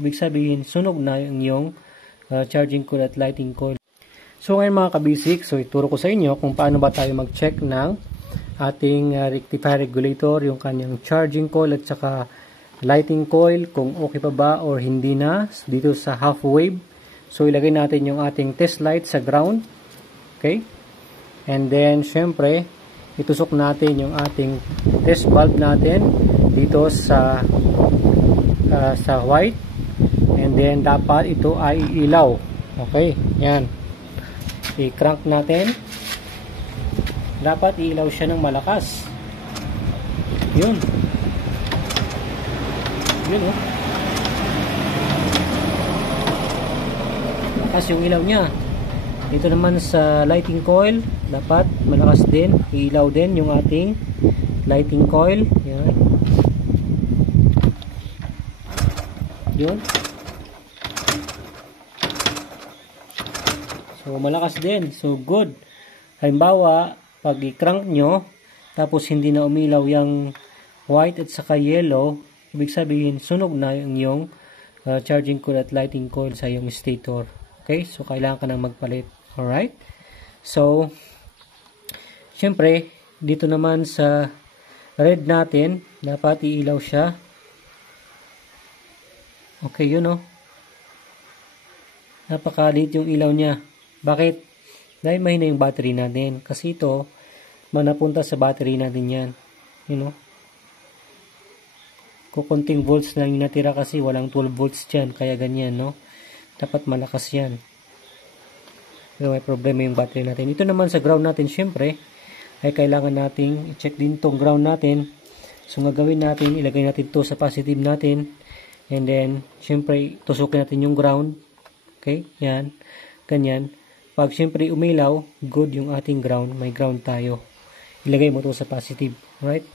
ibig sabihin sunog na yung iyong charging coil at lighting coil. So ngayon mga kabisik, so ituro ko sa inyo kung paano ba tayo mag-check ng ating rectifier regulator, yung kanyang charging coil at saka lighting coil, kung okay pa ba or hindi na dito sa half wave. So ilagay natin yung ating test light sa ground. Okay? And then syempre, itusok natin yung ating test bulb natin dito sa white. And then dapat ito ay ilaw. Okay? Yan. I-crank natin. Dapat ilaw siya ng malakas. Yun. Yun, oh. Malakas yung ilaw niya. Dito naman sa lighting coil, dapat malakas din. Ilaw din yung ating lighting coil. Yan. Yun. So, malakas din. So, good. Halimbawa, pag i-crank nyo, tapos hindi na umilaw yung white at saka yellow, ibig sabihin, sunog na yung iyong charging coil at lighting coil sa iyong stator. Okay? So, kailangan ka nang magpalit. Alright? So, syempre, dito naman sa red natin, dapat iilaw siya. Okay, yun, oh. Napakalit yung ilaw niya. Bakit? Dahil mahina yung battery natin. Kasi ito, manapunta sa battery natin yan. You know? Kukunting volts na lang natira kasi walang 12 volts dyan. Kaya ganyan, no? Dapat malakas yan. Pero may problema yung battery natin. Ito naman sa ground natin, syempre, ay kailangan nating i-check din tong ground natin. So, gagawin natin, ilagay natin to sa positive natin. And then, syempre, tusukin natin yung ground. Okay? Yan. Ganyan. Pag syempre umilaw, good yung ating ground. May ground tayo. Ilagay mo to sa positive. Alright?